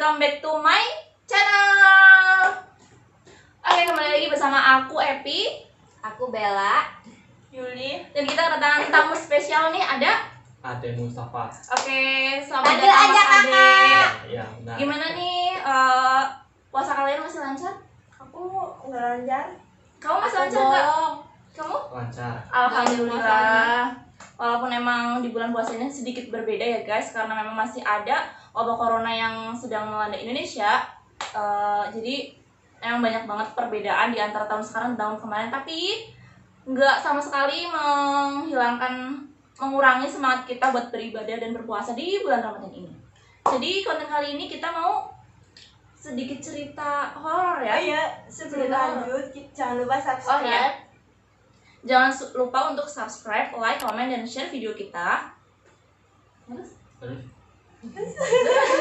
welcome back to my channel. Oke, kembali lagi bersama aku Epi, aku Bella, Yuli, dan kita kedatangan tamu spesial nih, ada Ade Mustafa. Oke, selamat panggil datang aja Mas Ade. kakak. Ya, benar. Gimana nih puasa kalian masih lancar? Aku nggak lancar. Kamu masih Aku lancar nggak? bolong. Kamu? Lancar. Alhamdulillah. Walaupun emang di bulan puasa ini sedikit berbeda ya guys, karena memang masih ada wabah corona yang sedang melanda Indonesia. Jadi emang banyak banget perbedaan di antara tahun sekarang dan tahun kemarin, tapi nggak sama sekali mengurangi semangat kita buat beribadah dan berpuasa di bulan Ramadan ini. Jadi konten kali ini kita mau sedikit cerita horor ya. Oh iya, sebelum lanjut jangan lupa subscribe. Oh iya. Jangan lupa untuk subscribe, like, comment, dan share video kita. Terus?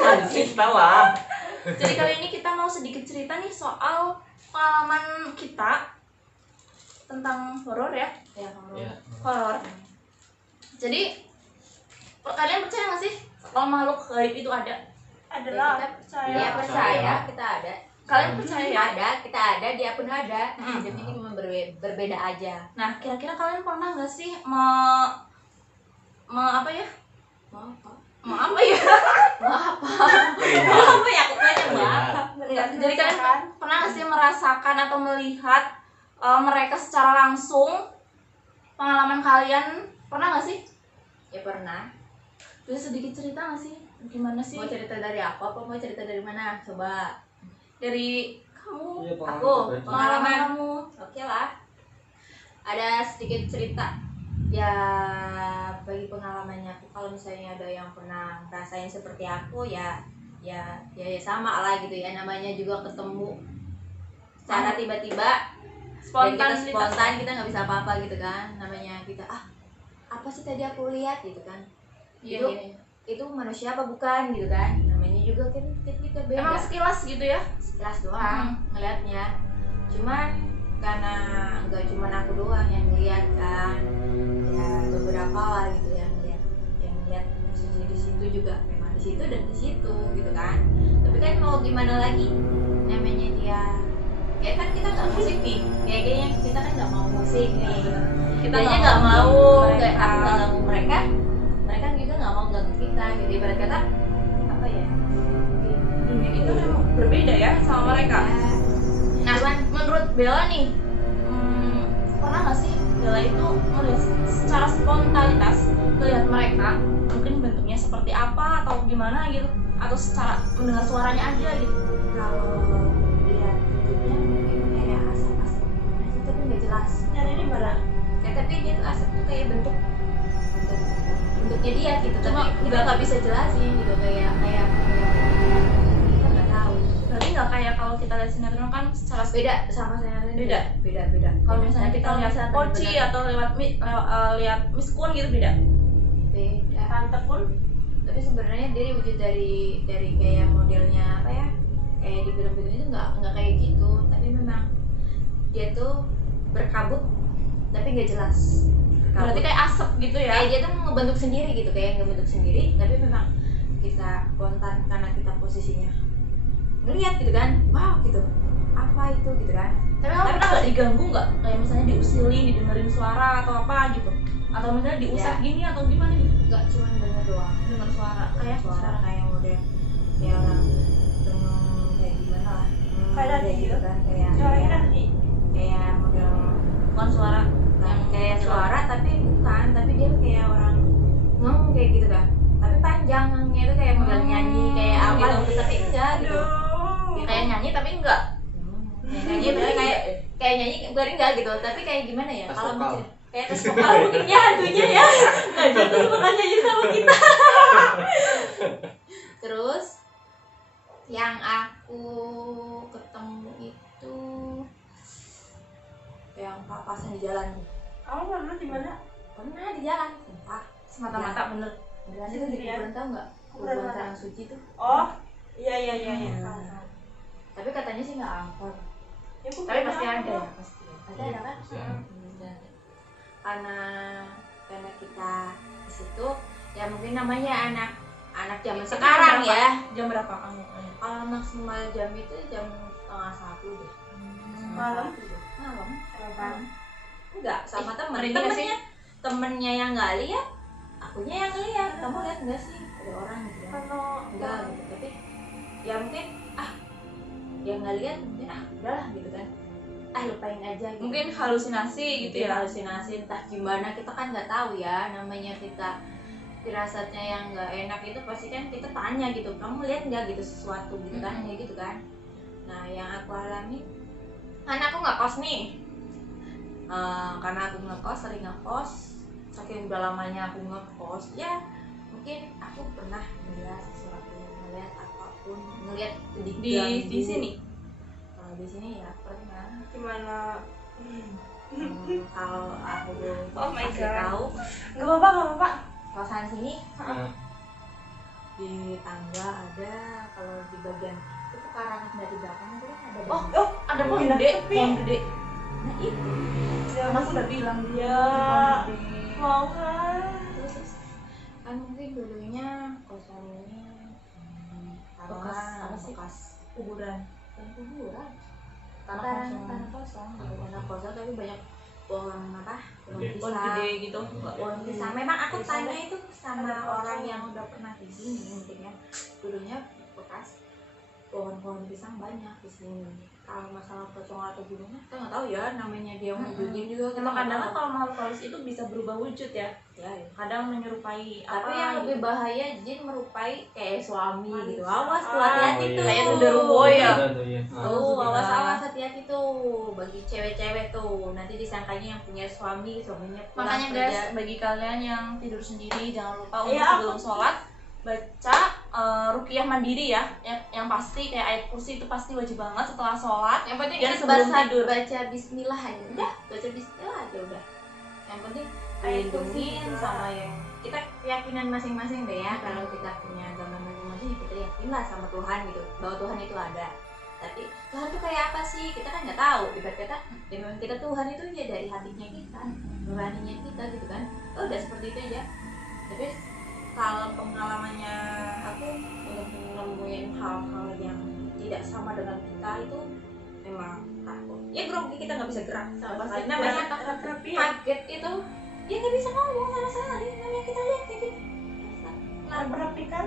Lanjut lah. Jadi kali ini kita mau sedikit cerita nih soal pengalaman kita tentang horor ya. Ya, kamu. Ya. Horor. Jadi kalian percaya nggak sih kalau makhluk gaib itu ada? Adalah Dia saya. percaya, kita ada. Kalian percaya ya? Ada, kita ada, dia pun ada. Hmm. Hidupnya cuma berbeda aja. Nah, kira-kira kalian pernah nggak sih apa ya? Mau apa? Mau apa ya? Mau apa? Melihat. Apa ya? Aku tanya mau apa? Melihat. Jadi kalian pernah nggak sih merasakan atau melihat mereka secara langsung? Pengalaman kalian pernah nggak sih? Ya pernah. Bisa sedikit cerita nggak sih? Gimana sih? Mau cerita dari aku apa mau cerita dari mana? Coba. Dari kamu, Iya, Aku. pengalaman. pengalaman kamu. Oke lah. Ada sedikit cerita. Ya bagi pengalamannya aku, kalau misalnya ada yang pernah ngerasain seperti aku ya sama lah gitu ya, namanya juga ketemu secara tiba-tiba dan kita spontan, kita nggak bisa apa-apa gitu kan, namanya kita apa sih tadi aku lihat gitu kan. Iya, Itu- iya. Itu manusia apa bukan gitu kan, namanya juga kan kita beda, Emang sekilas gitu ya? sekilas doang ngelihatnya. Cuman karena nggak cuma aku doang yang ngeliat kan, ya beberapa lah gitu yang ngeliat posisi di situ juga, memang di situ dan di situ gitu kan. Tapi kan mau gimana lagi, namanya dia kayak kan kita nggak musik nih, kayaknya kita kan nggak mau musik nih, Kita kitanya nggak nggak mau mau mereka. kayak aku nggak ganggu mereka juga nggak mau ganggu kita gitu. Ibarat kata apa ya, Dunia kita memang berbeda ya sama mereka. Ya, Nah, menurut Bella nih, pernah nggak sih Bella itu melihat secara spontanitas melihat mereka, mungkin bentuknya seperti apa atau gimana gitu, atau secara mendengar suaranya aja gitu? kalau lihat bentuknya mungkin kayak asap-asap gimana sih, tapi nggak jelas. Nyari di mana? Ya tapi dia tuh asap tuh kayak bentuknya dia gitu, Cuma tapi kita nggak bisa jelasin gitu, kayak kita nggak tahu. Berarti nggak kayak kalau kita lihat sinetron kan secara Beda sama saya Beda? beda. Kalau misalnya kita lihat Poci atau lihat Miss Kun gitu beda. beda. Tante pun Tapi sebenarnya dia wujud dari kayak modelnya apa ya, kayak di film-film itu nggak kayak gitu, tapi memang dia tuh berkabut tapi nggak jelas. Berarti kayak asap gitu ya? Kayak dia tuh ngebentuk sendiri gitu, kayak ngebentuk sendiri, tapi memang kita spontan karena kita posisinya ngelihat gitu kan, wow gitu, apa itu gitu kan. Tapi kamu pernah nggak diganggu nggak? Kayak misalnya diusilin, didengerin suara atau apa gitu? Atau misalnya diusap Ya. gini atau gimana gitu? Nggak cuma denger doang, Dengar suara kayak suara kayak model kayak orang dengung kayak gimana lah. Kayak tadi gitu kan, kayak suaranya nanti. kayak model bukan suara yang kayak suara tapi bukan, tapi dia kayak orang ngomong kayak gitu kan, tapi panjangnya itu kayak model nyanyi kayak apa gitu. gitu, tapi enggak gitu. ya, kayak nyanyi tapi enggak. Kayak nyanyi bener, kayak nyanyi bukan enggak gitu, tapi kayak gimana ya, Tas kalau vokal. mungkin kayak tes vokal mungkin ya hantunya ya nggak jadi bukan nyanyi sama kita. Terus yang aku ketemu itu yang papasan di jalan. Kamu pernah di mana? Pernah di jalan, sumpah. Semata-mata bener. Beneran itu di kuburan, tau nggak? Kuburan Kuburan Karang Suci tuh. Oh, iya. Tapi katanya sih nggak angker. Ya, bukan Tapi pasti aku. ada ya? Pasti ada kan? Pasti ada. Dan karena kita di situ ya, mungkin namanya anak zaman Itu sekarang jam berapa? ya. Jam berapa kamu? Kalau maksimal jam itu jam setengah 1 deh. Malam? Malam. Kenapa? Enggak, sama temen. merinding nggak sih? Temennya yang nggak lihat, akunya yang ngeliat. Kamu lihat nggak sih ada orang gitu kan? Kalau Enggak gitu, tapi ya mungkin yang nggak lihat mungkin udahlah gitu kan, lupain aja gitu. Mungkin halusinasi gitu Mungkin ya. halusinasi entah gimana, kita kan nggak tahu ya, namanya kita firasatnya yang nggak enak itu pasti kan kita tanya gitu, kamu lihat nggak gitu sesuatu gitu kan, kayak gitu kan. Nah yang aku alami kan aku nggak kos nih. Karena aku ngekos, sering ngekos, saking udah lamanya aku ngekos ya, mungkin aku pernah melihat sesuatu, melihat apapun, ngelihat Di sini. Kalau di sini ya pernah. gimana? Kalau aku Oh my kasih God. tahu Gak apa-apa. kosan sini Nah, di tangga ada, kalau di bagian itu pekarangan dari belakang itu kan ada Oh, banyak. ada pohon Gila, gede, sepi. pohon gede. Nah itu Aku udah bilang dia Ya. pohon gede. Mau kan? terus kan mungkin dulunya kosan ini Bekas apa sih? bekas Kuburan. bukan kuburan, Tanah kosong. tanah kosong, tanah kosong tapi banyak pohon pohon Gede. Pohon pisang. gede gitu. Pohon pisang. Memang aku tanya itu sama orang yang udah pernah di sini, mungkin ya dulunya bekas pohon-pohon pisang banyak di sini. Kalau masalah pocong atau gimana kita nggak tahu ya, namanya dia wujudin juga kita Emang nggak kadang kan tahu. kalau makhluk halus itu bisa berubah wujud ya. Ya, ya. Kadang menyerupai Tapi apa yang lebih gitu. bahaya jin merupai kayak suami gitu. Manusia. Awas tuh, hati-hati Oh, tuh. iya. Kayak Genderuwo ya. ada tuh ya. Nah, Tuh, Alhamdulillah. awas awas, hati-hati tuh bagi cewek-cewek tuh. Nanti disangkanya yang punya suami, suaminya pulang Makanya kerja. guys, bagi kalian yang tidur sendiri jangan lupa untuk Iya, sebelum sholat baca ruqyah mandiri ya. Yang pasti kayak ayat kursi itu pasti wajib banget setelah sholat. Yang penting Dan ingat sebelum baca, tidur. baca bismillah aja. Udah, baca bismillah aja udah. Yang penting lindungin sama yang kita keyakinan masing-masing deh ya. Kalau kita punya agama masing-masing ya kita yakinlah sama Tuhan gitu, bahwa Tuhan itu ada. Tapi Tuhan tuh kayak apa sih? Kita kan nggak tahu. Ibarat kata, ya memang kita Tuhan itu ya dari hatinya kita, nuraninya kita gitu kan. Udah seperti itu aja. Tapi kalau pengalamannya aku untuk menemuin hal-hal yang tidak sama dengan kita itu memang takut. Ya grogi, kita nggak bisa gerak sama sekali. Namanya Tapi kaget itu, ya nggak bisa ngomong sama sekali. Namanya kita lihat kayak gitu. berapi kan?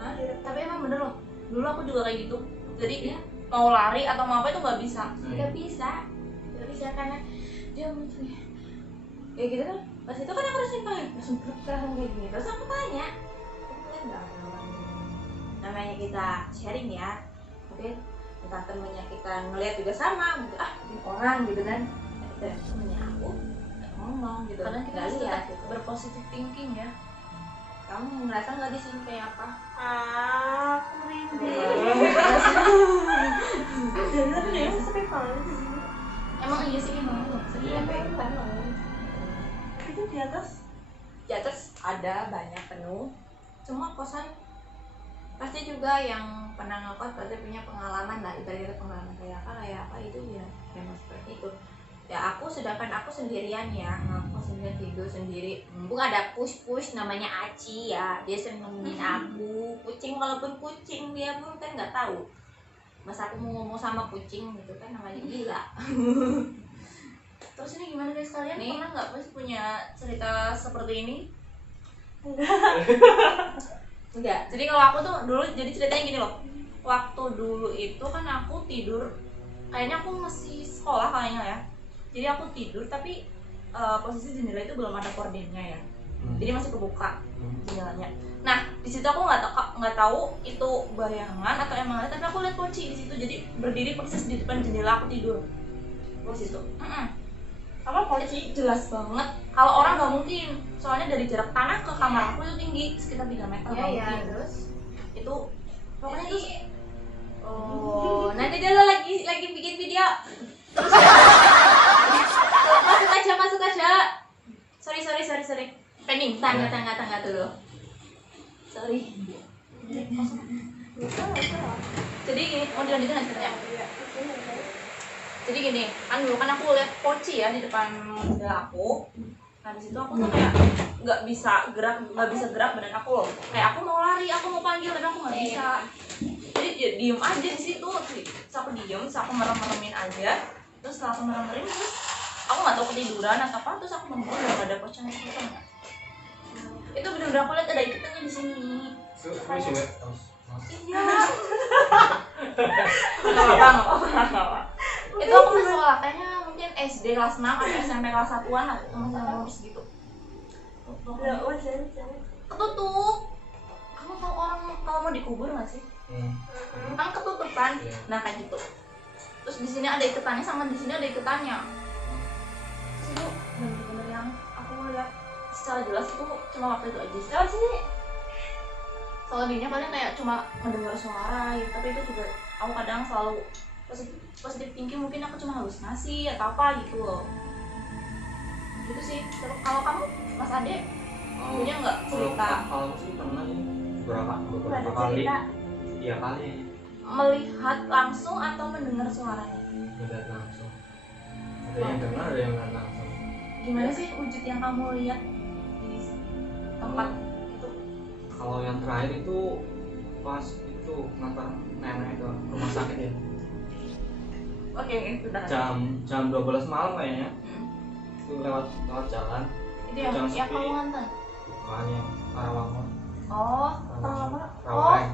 Hah? Tapi emang bener loh. Dulu aku juga kayak gitu. Jadi Iya. mau lari atau mau apa itu nggak bisa. Nggak bisa, nggak bisa karena dia muncul ya gitu kan. Pas itu kan aku langsung bergerak kayak gini. Terus aku tanya, kamu lihat nggak ada orang ini? Namanya kita sharing ya, mungkin entah temennya kita ngelihat juga sama, gitu, ini orang gitu kan. Kita temennya aku nggak ngomong gitu, Kadang kita nggak harus lihat tetap gitu. berpositif thinking ya. Kamu ngerasa nggak di sini kayak apa? Aku merinding. Bener ya, sepi banget di sini. Emang iya sih emang. Iya, kayak Itu di atas. di atas ada banyak penuh, semua kosan pasti juga yang pernah ngekos pasti punya pengalaman lah, ibaratnya pengalaman kayak apa itu ya memang seperti itu ya. Sedangkan aku sendirian ya, ngekos sendirian, tidur sendiri, mumpung ada push namanya Aci ya, dia sering nemenin aku. Kucing, walaupun kucing dia pun kan nggak tahu masa aku mau ngomong sama kucing gitu kan, namanya gila. Terus ini gimana guys, kalian Nih. pernah nggak pasti punya cerita seperti ini? Enggak. Jadi kalau aku tuh dulu, jadi ceritanya gini loh. Waktu dulu itu kan aku tidur, kayaknya aku masih sekolah kayaknya ya. Jadi aku tidur tapi posisi jendela itu belum ada kordennya ya. Jadi masih kebuka jendelanya. Nah di situ aku nggak tahu itu bayangan atau emang ada, tapi aku lihat kunci di situ. Jadi berdiri persis di depan jendela aku tidur. Di situ. Apa kunci? Jelas banget. Kalau orang nggak mungkin. Soalnya dari jarak tanah ke kamar aku itu tinggi sekitar 3 meter. Iya nggak ya, mungkin. terus Itu pokoknya itu oh, nanti dia lagi bikin video. Masuk aja. Sorry. pending. Tangga dulu. Sorry. Jadi gini, mau dilanjutin nggak ceritanya? Iya. Jadi gini, kan dulu kan aku lihat kunci ya di depan jendela aku. Nah di situ aku tuh kayak nggak bisa gerak badan aku loh. Kayak aku mau lari, aku mau panggil tapi aku nggak bisa. Jadi ya, diem aja di situ. Terus aku diem, terus aku merem-meremin aja. Terus setelah aku merem-meremin, terus aku nggak tahu ketiduran atau apa, terus aku bangun udah nggak ada pocong. Itu bener-bener aku lihat ada iketannya di sini. Terus juga terus. Iya. Nggak apa-apa. Itu aku masih sekolah, kayaknya mungkin SD kelas 6 atau SMP kelas 1-an lah, aku masih umur segitu. Ya, wajar. Ketutup. Kamu tahu orang kalau mau dikubur nggak sih? Kan ketutup kan? Iya. Nah kayak gitu. Terus di sini ada iketannya sama di sini ada iketannya. Terus itu bener-bener yang aku lihat secara jelas itu cuma waktu itu aja. Sekarang sih selebihnya paling kayak cuma mendengar suara gitu, tapi itu juga aku kadang selalu positif thinking, mungkin aku cuma halusinasi atau apa gitu loh. Gitu sih. Terus kalau kamu Mas Ade punya nggak cerita Kalau aku sih pernah nih beberapa Ada kali. cerita. Iya kali. melihat langsung atau mendengar suaranya? Melihat langsung. Ada yang dengar, ada yang nggak langsung. Gimana sih wujud yang kamu lihat di tempat itu? Kalau yang terakhir itu pas itu ngantar nenek ke rumah sakit ya. Oke, sudah. Jam 12 malam kayaknya. Hmm. Itu lewat jalan. Itu yang Jam yang sepi. kamu nganter. Bukan yang Rawamangun. Oh, Rawang.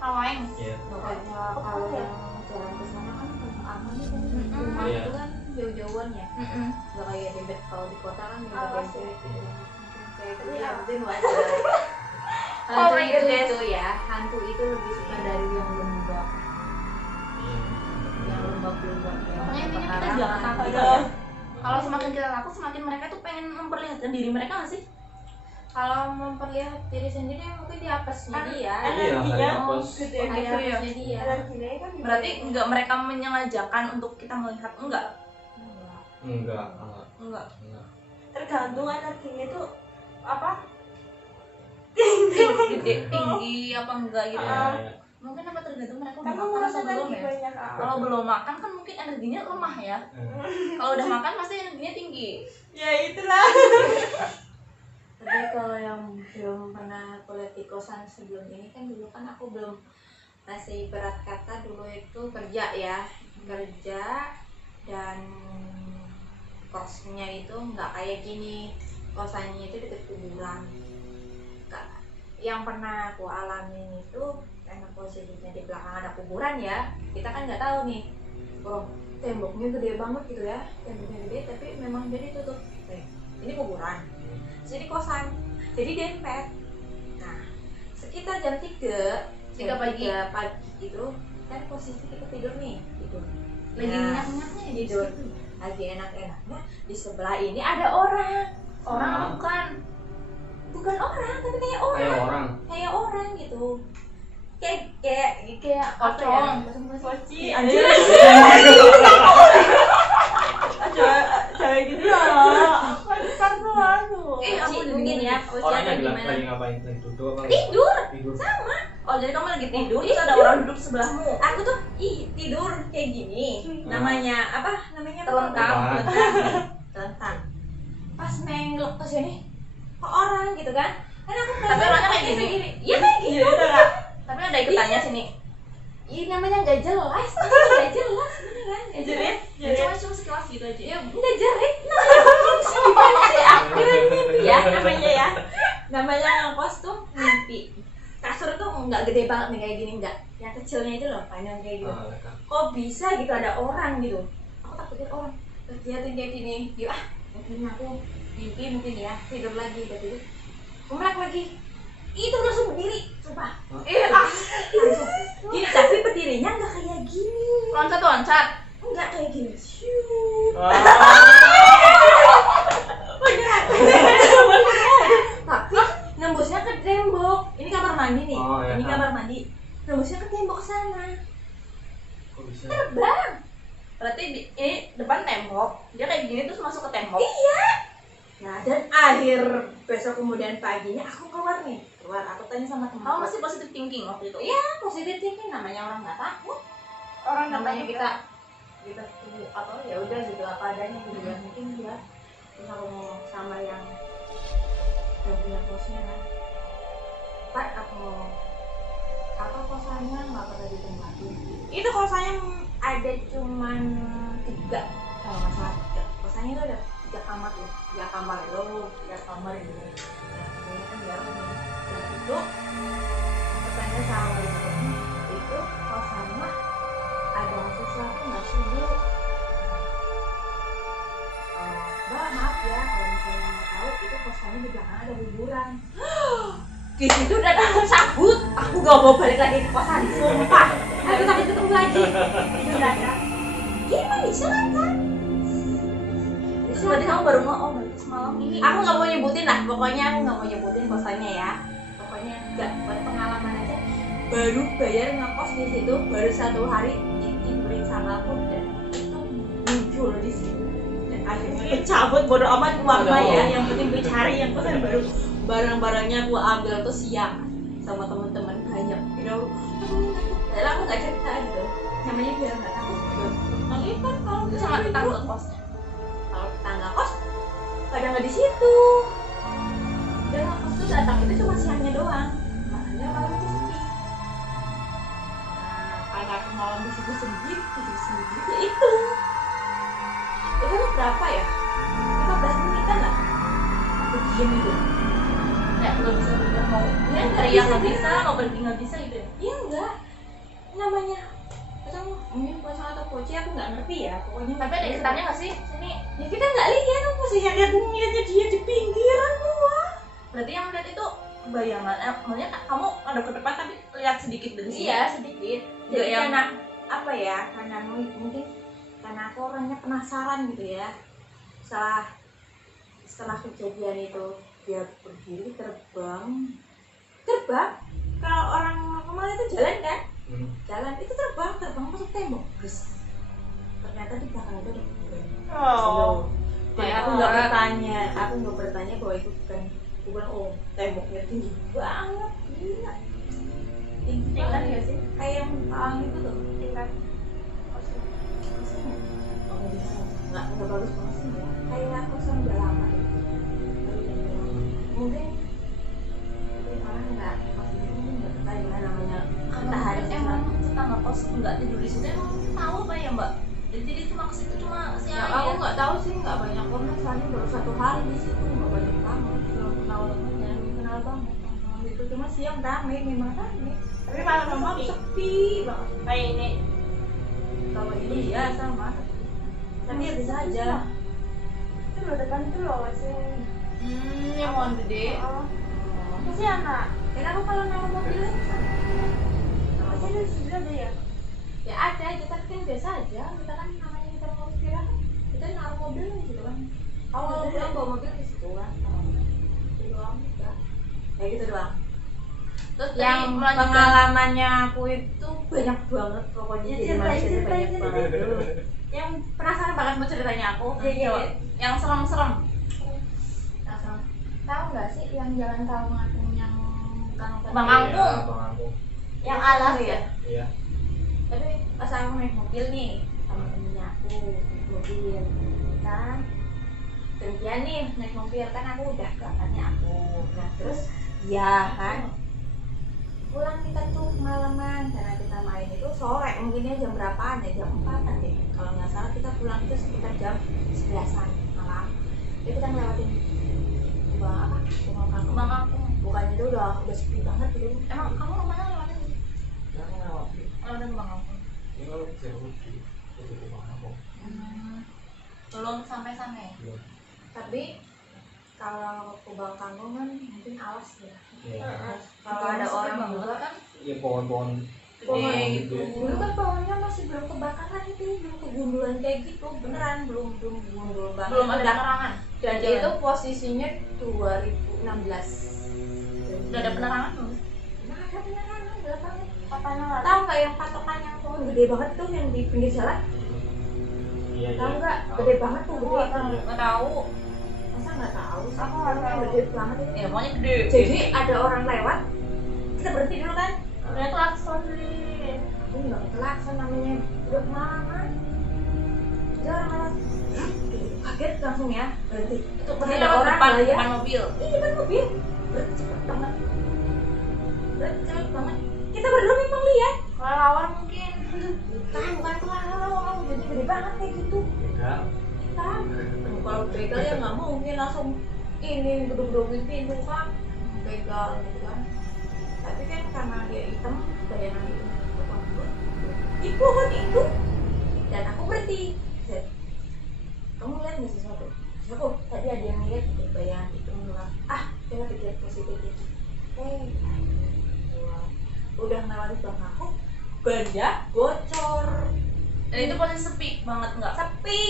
Rawaeng. Iya. Pokoknya kalau yang jalan ke sana kan aman nih kan. Rumah Iya. itu kan jauh-jauhan ya. Mm-mm. Nggak kayak debet kalau di kota kan nggak Awas. debet. Iya. Kayak gitu ya, mungkin wajar. Oh Hantu my goodness. itu ya, hantu itu lebih suka dari yang lembab, Iya. yang lembab-lembab. Pokoknya intinya kita Pekarangan. jangan takut Iya. ya. Kalau semakin kita takut, semakin mereka tuh pengen memperlihatkan diri mereka nggak sih? Kalau memperlihat diri sendiri mungkin di apesnya Kan dia. Iya, energinya kayak apes. gede Oh, Di gitu ya. apesnya dia. Energinya kan gede. Berarti nggak mereka menyengajakan untuk kita melihat, enggak? Enggak. Enggak. Tergantung energinya itu apa? Gede, tinggi apa enggak gitu? Iya, iya. Mungkin apa tergantung mereka udah Kamu makan nguras atau belum energi ya? banyak. Kalau belum makan kan mungkin energinya lemah ya. Kalau udah makan pasti energinya tinggi. Ya itulah. Tapi kalau yang belum pernah kuliah di kosan sebelum ini kan dulu kan aku belum masih berat kata dulu itu kerja dan kosnya itu nggak kayak gini, kosannya itu deket kuburan. Yang pernah aku alamin itu karena posisinya di belakang ada kuburan ya, kita kan nggak tahu nih, oh temboknya gede banget gitu ya, temboknya gede tapi memang jadi tutup. Ini kuburan, jadi kosan, jadi dempet. Nah sekitar jam 3 pagi. itu kan posisi kita tidur nih, tidur Lagi Ya, nyenyak-nyenyaknya ya di tidur situ. lagi enak-enaknya. Di sebelah ini ada orang Orang bukan. bukan orang tapi kayak Kayak orang. orang gitu, kayak apa ya? Pocong. Poci anjir. Jangan gitu ya. Kan selalu. Poci mungkin ya, Poci Orangnya atau gimana? lagi ngapain? Lagi duduk apa? Tidur. Tidur. Oh jadi kamu lagi tidur, terus ada orang duduk sebelahmu. Aku tuh tidur kayak gini, namanya apa namanya? Telentang. Telentang. Pas nengok ke sini, kok orang gitu kan? Kan aku Tapi orangnya kayak gini. Iya kayak gitu. Iya udah Kak. Tapi ada ikutannya sini. Ini namanya nggak jelas, nggak jelas beneran. Nggak jelas. Cuma sekilas gitu aja. Ya nggak jelek, namanya mimpi ya namanya ya. Namanya ngekos tuh mimpi. Kasur tuh nggak gede banget nih kayak gini, nggak. Yang kecilnya itu loh, panjang kayak gitu. Kok bisa gitu ada orang gitu? Aku takutnya orang. Terus dia tuh kayak gini, dia mungkin aku mimpi mungkin ya, tidur lagi udah tidur. Melek lagi. Itu langsung berdiri, sumpah. Langsung. Gini, tapi berdirinya nggak kayak gini. Loncat. Enggak kayak gini. Syuuut. Tapi nembusnya ke tembok. Ini kamar mandi nih. Oh, ya. Ini kamar mandi. Nembusnya ke tembok sana. Kok bisa? Terbang. Berarti ini depan tembok. Dia kayak gini terus masuk ke tembok. Nah, dan akhir besok kemudian paginya aku keluar nih. Aku tanya sama teman. Kamu masih positive thinking waktu itu? Iya, positif thinking namanya orang nggak takut. Orang Namanya namanya kita tunggu atau ya udah gitu apa adanya gitu ya mungkin dia Terus aku ngomong sama yang punya kosnya kan, Pak, aku ngomong apa kosannya nggak pernah ditempatin. Itu kosannya ada cuman 3 kalau nggak salah. Kosannya itu ada 3 kamar loh, 3 kamar loh, 3 kamar ini. Ini kan jarang nih. Dan itu bertanya sama itu kosannya ada sesuatu nggak sih Bu? Mbak maaf ya kalau misalnya nggak tahu itu kosannya di belakang ada kuburan. Di situ udah aku cabut, aku gak mau balik lagi ke kosan, sumpah. Aku takut ketemu lagi. Itu udah ada. Gimana silakan. Berarti kamu baru oh berarti semalam ini. Aku nggak mau nyebutin lah, pokoknya aku nggak mau nyebutin kosannya ya. Pokoknya nggak buat pengalaman aja. Baru bayar ngekos di situ baru 1 hari diberi sama aku dan itu muncul di situ. Dan akhirnya aku cabut bodo amat uangnya ya. Yang penting gue cari yang kosan baru. Barang-barangnya aku ambil tuh siang sama teman-teman banyak. Aku nggak cerita gitu. Namanya biar nggak takut. Nanti kan kalau Itu sama tetangga kosnya. kalau tetangga kos pada nggak di situ. Dan kos tuh datang itu cuma siangnya doang, makanya malam itu sepi. Karena aku malam di situ sendiri, tidur sendiri ya itu berapa ya? 15 menitan lah. Aku diem itu. Kayak nggak bisa berubah mau Ya, nggak teriak bisa, nggak bisa, mau pergi nggak bisa gitu ya. Iya enggak, namanya kadang mungkin puasa atau poci aku nggak ngerti ya. Pokoknya Tapi ada ikutannya nggak sih sini? ya kita nggak lihat apa sih yang aku ngeliatnya dia di pinggiran gua. Berarti yang lihat itu bayangan. Maksudnya kamu ada ke depan tapi lihat sedikit dari sini. Iya sedikit. Nggak Jadi yang- karena apa ya? Karena mungkin karena aku orangnya penasaran gitu ya. Setelah kejadian itu dia berdiri terbang. Kalau orang normal itu jalan kan? Jalan itu terbang masuk tembok. Terus ternyata di belakang itu ada kuburan. Oh. Dan aku nggak bertanya bahwa itu bukan kuburan. Oh temboknya tinggi banget, gila. Tinggi Tingkat banget. nggak sih? Kayak yang palang itu tuh. Tingkat. Oh, bisa. Nggak bagus banget sih ya. Kayak kosan udah lama deh. Mungkin orang nggak maksudnya mungkin nggak tahu gimana namanya. Kalau emang tetangga kos nggak tidur di situ emang tahu apa ya Mbak? Jadi cuma ke situ cuma Ya, siang aku aja. nggak tahu sih, nggak banyak orang soalnya baru 1 hari di situ, nggak banyak banget, belum kenal banget ya, belum kenal banget. Itu cuma siang ramai, memang ramai. Tapi malam-malam Sepi banget. kayak ini. Kalau ini ya sama. Tapi ya bisa aja. Itu loh depan itu loh masih. Yang mau gede. Oh. Masih anak. Dan aku kalau naruh mobilnya Masih ada di situ ada ya. ya ada, kita kan biasa aja. Kita kan namanya kita mau istirahat, kita naruh mobil gitu kan. Kalau pulang bawa mobil di situ kan. Itu doang udah. Kayak gitu doang. Terus Yang tadi melanjutkan. pengalamannya aku itu banyak banget pokoknya Ya, jadi ceritain, manusia itu ceritain, banyak banget. Yang penasaran banget mau ceritanya aku. Iya, yang serem-serem. Yang serem. Tahu nggak sih yang jalan Tawangmangun yang Bang Bang Angkung. Angkung. yang alas ya? Iya. Tapi pas aku naik mobil nih sama temennya aku naik mobil kan, gantian nih naik mobil kan, aku udah berangkatnya aku. Nah terus ya kan pulang kita tuh malaman karena kita main itu sore, mungkinnya jam berapaan ya, jam 4-an deh kalau nggak salah. Kita pulang itu sekitar jam 11-an malam. Jadi kita ngelewatin Bang Angkung. bukannya itu udah sepi banget gitu. Emang kamu rumahnya lewatin sih? Yang lewat. Lewatin Bang Angkung. Ini kalau jauh di Bang Angkung. Belum sampai-sampai. Belum. Tapi kalau ke Bangkanggung kan mungkin alas ya. Iya. Kalau ada orang banget juga kan. Iya pohon-pohon Pohon gede. dulu kan pohonnya masih belum kebakaran, itu belum kegundulan kayak gitu, beneran belum gundul banget. Belum ada penerangan. Dan Jalan. itu posisinya 2016. Udah ada penerangan belum? Nah, ada penerangan belakangnya. Papanya lah. Tahu nggak yang patokan yang pohon gede banget tuh yang di pinggir jalan? Iya. Tahu Iya. nggak? Gede banget tuh, Aku gede. nggak tahu. Nggak tahu. Masa nggak tahu? Aku nggak tahu. Gede banget itu. Ya pokoknya gede. Jadi ada orang lewat, kita berhenti dulu kan? Udah klakson nih. Ini nggak kelakson namanya udah kemalaman. Dia orang lewat, kaget langsung ya berhenti. Itu Ada pasti lewat orang depan, lah ya. depan mobil. Ini depan mobil cepet banget, cepet banget. Kita berdua memang lihat Kelelawar mungkin. bukan kelelawar, jadi gede banget kayak gitu. beda. Kita kalau begal ya nggak mungkin langsung ini gedung-gedungin pintu kan, begal gitu kan. Tapi kan karena dia hitam, bayangan itu pohon itu, dan aku berhenti. Set. Kamu lihat nggak sesuatu? Aku tadi ada yang lihat gitu, bayangan itu menolak. Kita pikir positif itu. Wah, udah melewati belakang aku, banda bocor. Dan itu posisi sepi banget nggak? Sepi.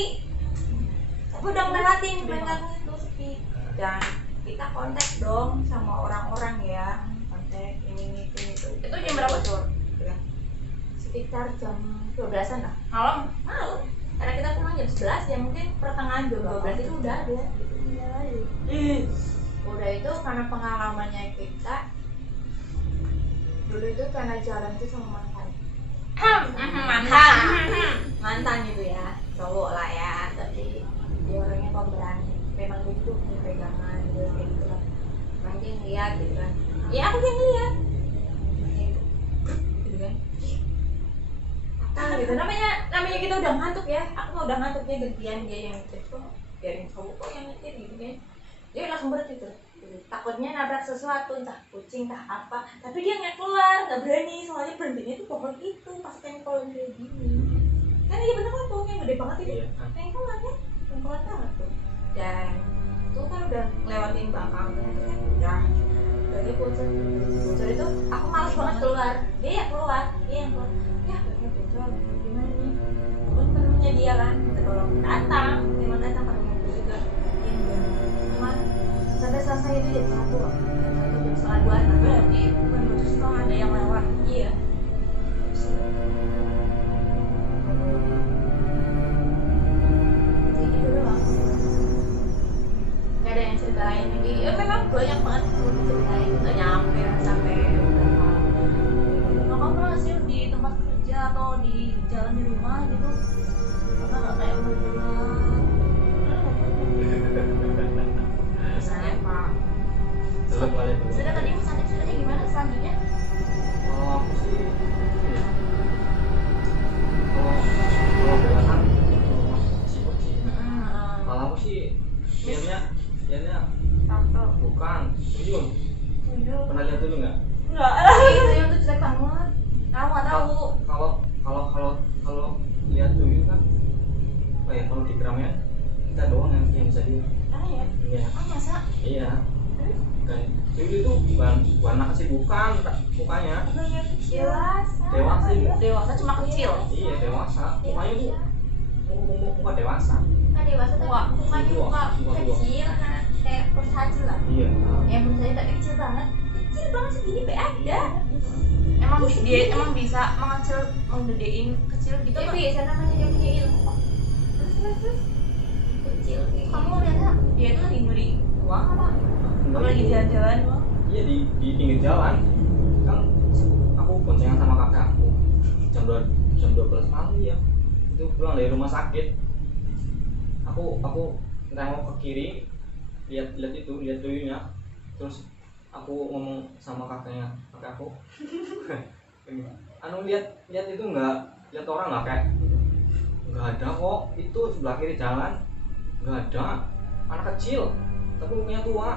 Tapi udah ngelewatin belakang itu sepi. Dan kita kontak dong sama orang-orang ya, kontak ini itu. Itu jam berapa? Bocor. Ya. Sekitar jam 12-an lah. Malam. Malam. Karena kita pulang jam 11 ya, mungkin pertengahan jam 12 itu udah ada gitu. Udah itu karena pengalamannya kita dulu itu karena jalan itu sama mantan. Mantan gitu ya, cowok lah ya, tapi dia orangnya pemberani. Memang dia tuh punya pegangan gitu kayak gitu lah. Memang dia ngeliat gitu kan. Ya aku yang ngeliat. Gitu kan. Gitu namanya kita udah ngantuk ya. Aku mah udah ngantuk, dia gantian, dia yang nyetir kok. Biarin cowok kok yang nyetir gitu kan. Dia langsung berhenti tuh. Takutnya nabrak sesuatu, entah kucing, entah apa. Tapi dia nggak keluar, nggak berani. Soalnya berhentinya tuh pohon itu pas tengkol kayak gini. Kan iya bener kan pohon yang gede banget itu. Iya. Tengkolan kan, tengkolan banget tuh. Dan itu kan udah ngelewatin belakangnya itu kan udah dari bocor itu aku malas banget keluar. Dia yang keluar. Ya banyak bocor. Gimana nih? Temennya dia kan, minta tolong datang. Memang datang pakai mobil juga. Cuman sampai selesai itu jam 1 loh. Jam setengah 2 nah, Berarti bukan bocor setelah ada yang lewat. iya. Kayak gitu doang. Gak ada yang cerita lain lagi. Ya memang banyak banget yang diceritain. Gak nyampe sampai berapa. Nah, kamu pernah sih di tempat kerja atau di jalan di rumah gitu? Pernah nggak kayak bener-bener Misalnya Pak. Tetap balik dulu. sudah tadi Mas Andi ceritanya gimana selanjutnya? Kalau aku sih ini ya. Kalau belakang itu koci-koci. Kalau aku sih lihatnya Tampil. bukan tuyul. Pernah lihat dulu nggak? Enggak. Itu yang tuh jelek banget. Kamu nggak tahu. Kalau lihat tuyul kan, kalau di keramaian kita doang yang bisa lihat. Ya? Iya. Oh masa? Iya. Dan tuyul itu warna kecil bukan mukanya. Dewasa itu. Dewasa cuma kecil. Iya dewasa. Mukanya tuh muka dewasa. Kan dewasa tapi Wah, mukanya tua. muka Muka tua. kecil, nah, kayak persaju lah. Iya. Yang menurut saya tak kecil banget segini be ada. Emang dia emang bisa mengecil, menggedein kecil gitu Dia nggak? bisa namanya dia punya ilmu kok. Terus kecil kayak Kamu lihatnya dia tuh lagi beli uang apa? Apa lagi jalan-jalan doang? Iya di pinggir jalan. Kan aku boncengan sama kakak aku. Jam 12 malam ya. Itu pulang dari rumah sakit. Aku nengok ke kiri, lihat tuyulnya. Terus aku ngomong sama kakak aku. lihat itu lihat orang nggak kayak nggak ada kok, itu sebelah kiri jalan nggak ada anak kecil tapi mukanya tua,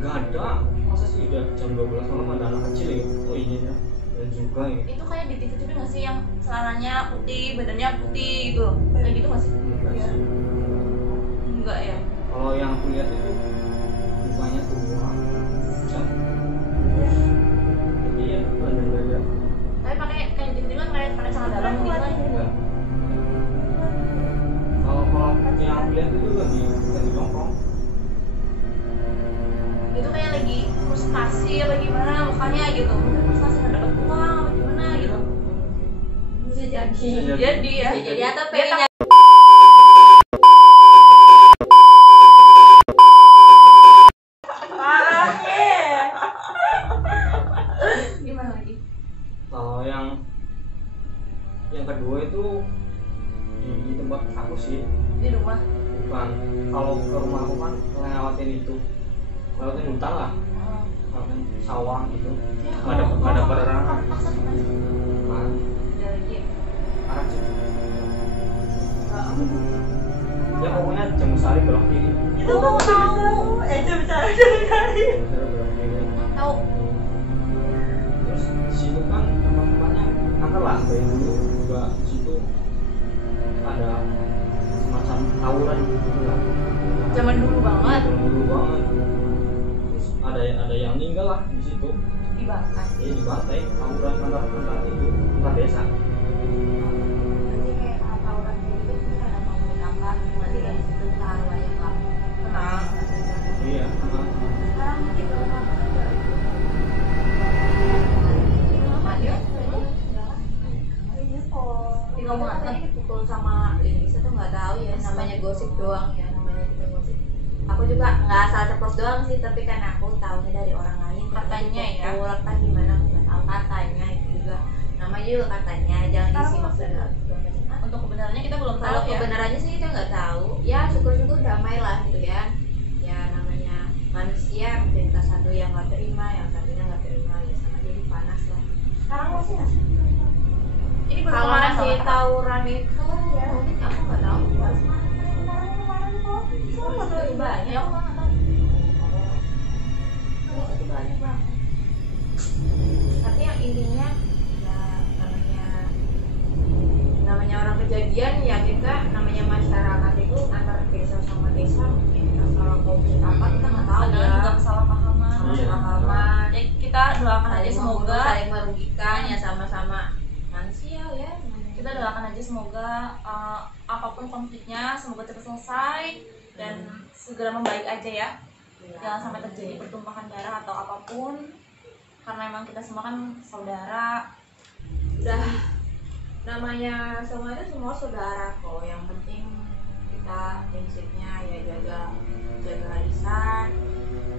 nggak ada. Masa sih udah jam 12 malam ada anak kecil ya? Oh iya dan juga ya. Itu kayak di TV nggak sih yang celananya putih, badannya putih gitu, kayak gitu nggak sih? Enggak sih. Enggak ya. Kalau yang aku lihat itu mukanya tua dan iya badan dada. Tapi pakai kayak di TV kan pakai celana dalam gitu kan? Enggak. Kalau yang aku lihat itu lagi jongkok. Itu kayak lagi frustasi apa gimana mukanya gitu, mungkin frustasi nggak dapat uang apa gimana gitu. bisa jadi. Bisa Jadi ya. Bisa jadi atau Dia pengen tak- gimana lagi? Kalau yang kedua itu di tempat aku sih Di rumah. Kan kalau ke rumah aku kan ngelewatin itu, ngelewatin hutan lah, ngelewatin sawah gitu, nggak ada penerangan. Nah, Ada lagi ya? arah sih. Ya pokoknya jam sehari belok kiri. Itu tuh tahu. Jam cari dari kali. Belok kiri. Tahu. Terus di situ kan tempat-tempatnya angker lah dari dulu juga di situ ada semacam tawuran gitu lah. Zaman dulu banget Dulu banget. Terus ada yang meninggal lah di situ. dibakar. Dibantai tawuran antar itu antar desa. Berarti kayak tawuran gitu kan ada menggunakan nanti dari situ kita arwahnya Pak. Tenang. Iya. Sekarang gitu apa? Maju. Ini kok. Di ngomong tadi dipukul sama Lilis itu nggak tahu ya, namanya gosip doang ya, namanya kita gosip. Aku juga nggak asal ceplos doang sih, tapi kan aku tahunya dari orang lain. Katanya ya. Aku apa gimana aku nggak tahu, katanya itu juga namanya juga katanya, jangan disimak dan Untuk kebenarannya kita belum kalau tahu ya. kebenarannya sih kita nggak tahu. Ya syukur-syukur damai lah gitu ya. Ya namanya manusia, mungkin kita satu yang nggak terima, yang satunya nggak terima, ya sama jadi panas lah. Sekarang masih nggak sih? Ini baru Kalau kemarin masih banget, Kak. tawuran itu ya mungkin aku nggak tahu. Kemarin kok. Sama tuh Itu banyak. Ya, aku nggak tahu. Itu banyak banget. Tapi yang intinya ya namanya orang kejadian ya, kita namanya masyarakat itu antar desa sama desa mungkin kalau konflik apa kita nggak tahu Ada ya. juga kesalahpahaman. Kesalahpahaman. Ya, kita doakan aja semoga saling merugikan ya, sama-sama manusia ya. kita doakan aja semoga apapun konfliknya semoga cepat selesai dan segera membaik aja ya. Jangan sampai terjadi pertumpahan darah atau apapun, karena memang kita semua kan saudara. Udah namanya semua itu semua saudara kok, yang penting kita prinsipnya ya jaga lisan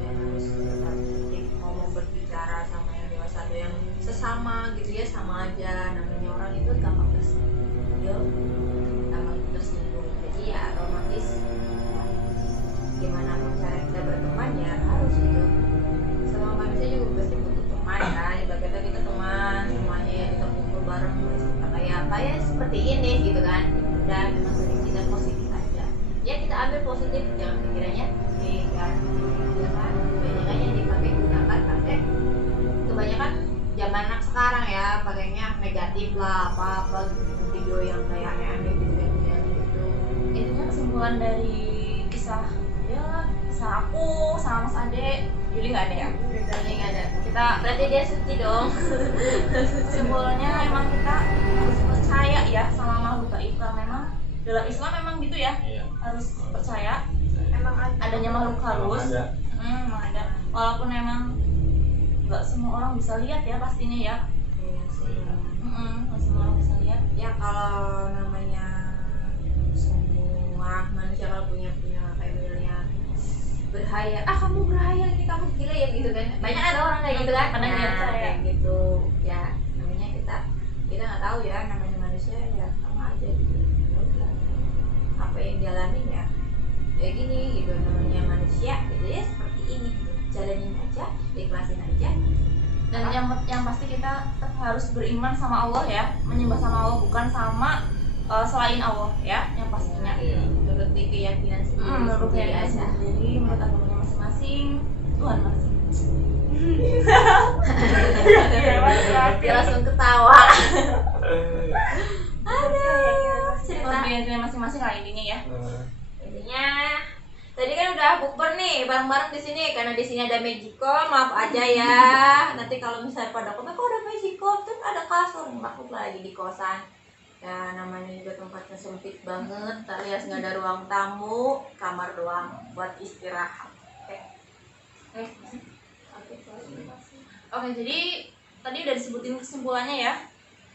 dan harus tetap tertib, ngomong berbicara sama yang dewasa atau yang sesama gitu ya, sama aja, namanya orang itu gampang tersinggung, jadi ya otomatis ya, gimana pun cara kita berteman ya harus gitu. Sama manusia juga pasti butuh teman kan, ibarat kata kita teman semuanya ya, kita kumpul bareng kita kayak apa ya seperti ini gitu kan. Dan memang dari kita positif aja ya, kita ambil positif, jangan pikirannya negatif ya kan. Kebanyakan yang dipakai gunakan pakai, kebanyakan zaman anak sekarang ya pakainya negatif lah, apa video yang kayak aneh-aneh gitu kan gitu. Intinya kesimpulan dari kisah aku sama Mas Ade, Yuli nggak ada ya. Ini nggak ada, Kita berarti dia suci dong. kesimpulannya emang kita harus percaya ya sama makhluk gaib, karena memang dalam Islam memang gitu ya, Iya. harus percaya Emang ada. adanya makhluk halus. Ada. Memang ada, walaupun memang nggak semua orang bisa lihat ya pastinya ya. Iya sih. Nggak semua orang bisa lihat. Ya kalau namanya semua manusia kalau punya kayak misalnya berhayal, kamu berhayal ini, kamu gila ya gitu kan, banyak ada orang kayak gitu kan. Kadang Nah, dia percaya. kayak gitu ya, namanya kita nggak tahu ya, namanya manusia ya sama aja gitu. Ya udah, apa yang dialami ya kayak gini gitu, namanya manusia gitu ya, seperti ini gitu. Jalanin aja, ikhlasin aja. Dan yang pasti kita tetap harus beriman sama Allah ya, menyembah sama Allah, bukan sama selain Allah ya, yang pastinya. Iya. Menuruti keyakinan sendiri, Menurut sendiri yang aja. sendiri, menurut agamanya masing-masing, Tuhan masing. Dia langsung ketawa. Cerita keyakinan masing-masing lah intinya ya. Intinya tadi kan udah bukber nih bareng-bareng di sini, karena di sini ada Magicom, maaf aja ya. Nanti kalau misalnya pada komen kok ada Magicom, terus ada kasur, aku lagi di kosan. Ya namanya juga tempatnya sempit banget, alias nggak ada ruang tamu, kamar doang buat istirahat. Oke, jadi tadi udah disebutin kesimpulannya ya.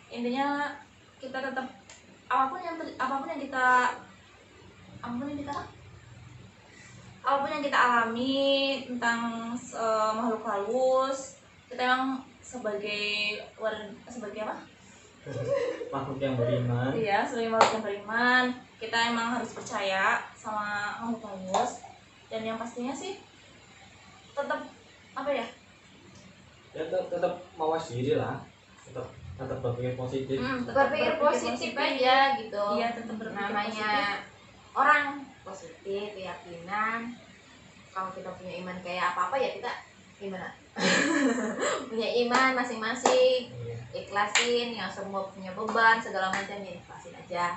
Intinya kita tetap apapun yang kita alami tentang makhluk halus, kita emang sebagai apa? makhluk yang beriman. Iya, sebagai makhluk yang beriman, kita emang harus percaya sama makhluk halus. Dan yang pastinya sih tetap apa ya? Ya tetap mawas diri lah, tetap berpikir positif. Tetap Berpikir positif aja gitu. Iya, tetap berpikir Namanya orang positif, keyakinan. Kalau kita punya iman kayak apa ya kita gimana? Punya iman masing-masing, Iya. ikhlasin. Yang semua punya beban segala macam ya ikhlasin aja.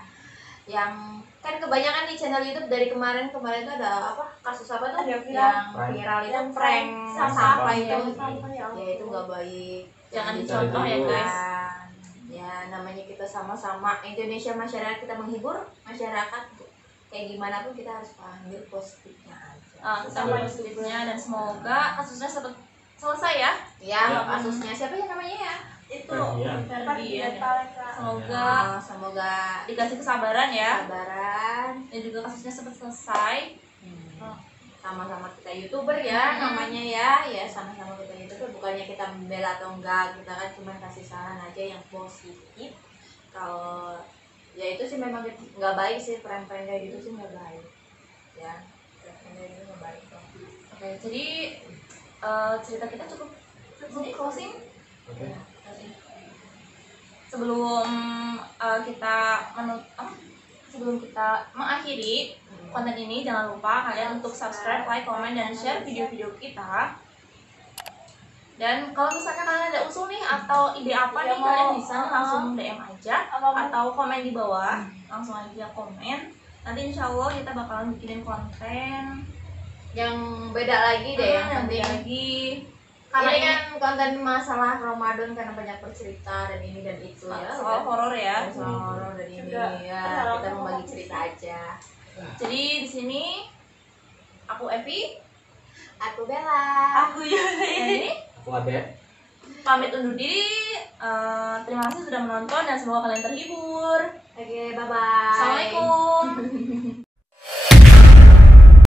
Yang kan kebanyakan di channel YouTube dari kemarin tuh ada apa kasus apa tuh Ada viral. yang Prank. viral itu Yang prank prank sampah sampah. itu Sampah, ya ya itu nggak baik. Jangan dicontoh ya, guys. Ya namanya kita sama-sama Indonesia, masyarakat kita menghibur masyarakat, kayak gimana pun kita harus ambil positifnya aja. Sama positifnya, dan semoga kasusnya selesai ya. Ya Ya. kasusnya siapa ya namanya ya? Itu Ferdian. Ferdian ya. Paleka. Semoga Semoga dikasih kesabaran ya, kesabaran. dan juga kasusnya cepat selesai. Sama-sama kita YouTuber ya namanya ya sama-sama kita YouTuber, bukannya kita membela atau enggak, kita kan cuma kasih saran aja yang positif. Kalau ya itu sih memang nggak baik sih, prank-prank kayak gitu sih nggak baik ya, prank-prank kayak gitu nggak baik dong. Oke, jadi cerita kita cukup jadi closing. Oke. Sebelum sebelum kita mengakhiri konten ini, jangan lupa kalian untuk subscribe, like, comment, dan share video-video kita. Dan kalau misalnya kalian ada usul nih atau ide apa nih, kalian bisa langsung DM aja atau komen di bawah, langsung aja komen. Nanti insya Allah kita bakalan bikinin konten Yang beda lagi deh yang yang penting beda lagi. karena Karena ini ini kan konten masalah Ramadan karena banyak bercerita dan ini dan itu ya soal horor ya. soal horor dan ini Juga ya terhalang kita sama membagi aku cerita sih. aja. Jadi di sini aku Evi, Aku Bella. Aku Yuni. dan ini Aku Abed. pamit undur diri. Terima kasih sudah menonton dan semoga kalian terhibur. Oke, bye bye. Assalamualaikum.